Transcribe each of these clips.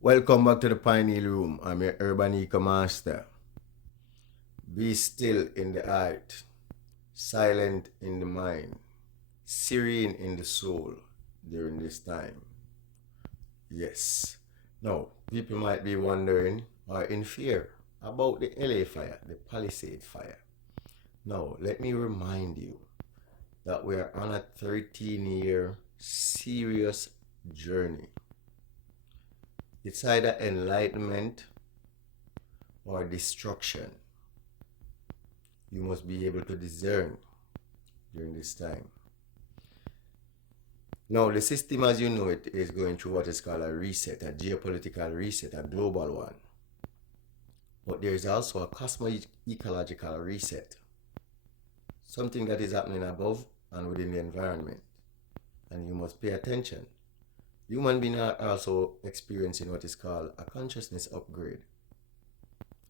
Welcome back to the Pineal Room. I'm your Urban Eco Master. Be still in the heart, silent in the mind, serene in the soul during this time. Yes. Now, people might be wondering or in fear about the LA fire, the Palisade fire. Now, let me remind you that we are on a 13-year serious journey. It's either enlightenment or destruction. You must be able to discern during this time. Now, the system as you know it is going through what is called a reset, a geopolitical reset, a global one. But there is also a cosmo-ecological reset, something that is happening above and within the environment. And you must pay attention. Human beings are also experiencing what is called a consciousness upgrade.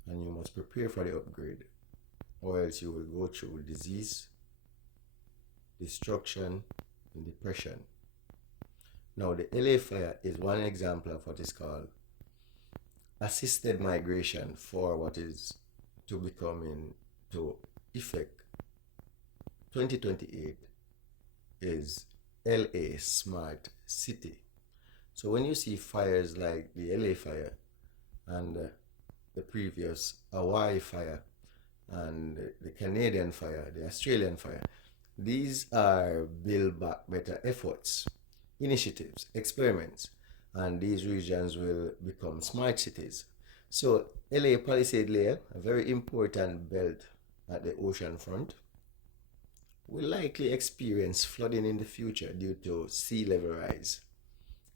And you must prepare for the upgrade, or else you will go through disease, destruction, and depression. Now, the LA fire is one example of what is called assisted migration for what is to become into effect. 2028 is LA Smart City. So when you see fires like the LA fire and the previous Hawaii fire and the Canadian fire, the Australian fire, these are Build Back Better efforts, initiatives, experiments, and these regions will become smart cities. So LA Palisade layer, a very important belt at the ocean front, will likely experience flooding in the future due to sea level rise,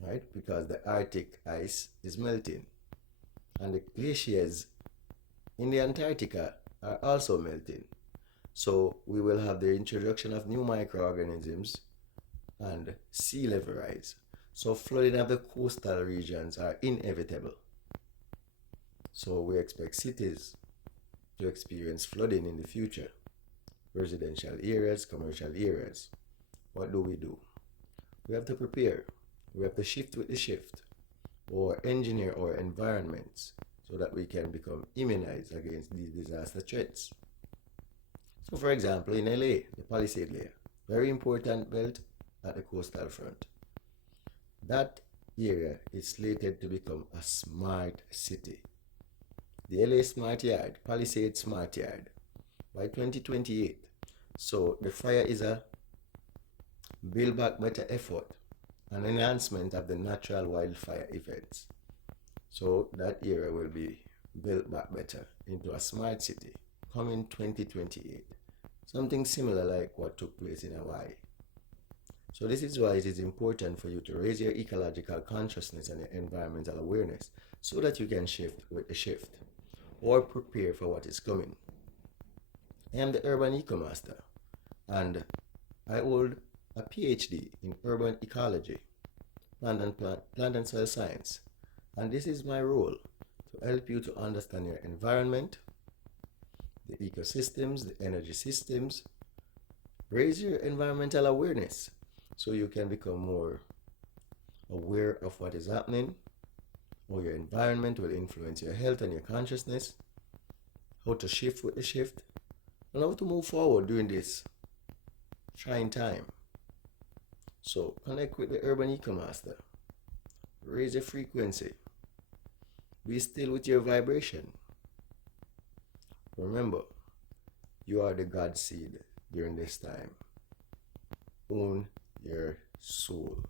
right? Because the Arctic ice is melting and the glaciers in the Antarctica are also melting. So we will have the introduction of new microorganisms and sea level rise. So flooding of the coastal regions are inevitable. So we expect cities to experience flooding in the future. Residential areas, commercial areas. What do? We have to prepare. We have to shift with the shift, or engineer our environments so that we can become immunized against these disaster threats. So for example, in LA, the Palisade layer, very important belt at the coastal front. That area is slated to become a smart city. The LA Smart Yard, Palisade Smart Yard, by 2028. So the fire is a Build Back Better effort, an enhancement of the natural wildfire events. So that area will be built back better into a smart city coming 2028. Something similar like what took place in Hawaii. So this is why it is important for you to raise your ecological consciousness and your environmental awareness so that you can shift with the shift or prepare for what is coming. I am the Urban Eco Master and I hold a PhD in urban ecology, plant and soil science, and this is my role to help you to understand your environment, the ecosystems, the energy systems, raise your environmental awareness so you can become more aware of what is happening, how your environment will influence your health and your consciousness, how to shift with the shift, and how to move forward during this trying time. So connect with the Urban Eco Master. Raise your frequency. Be still with your vibration. Remember, you are the God seed during this time. Own your soul.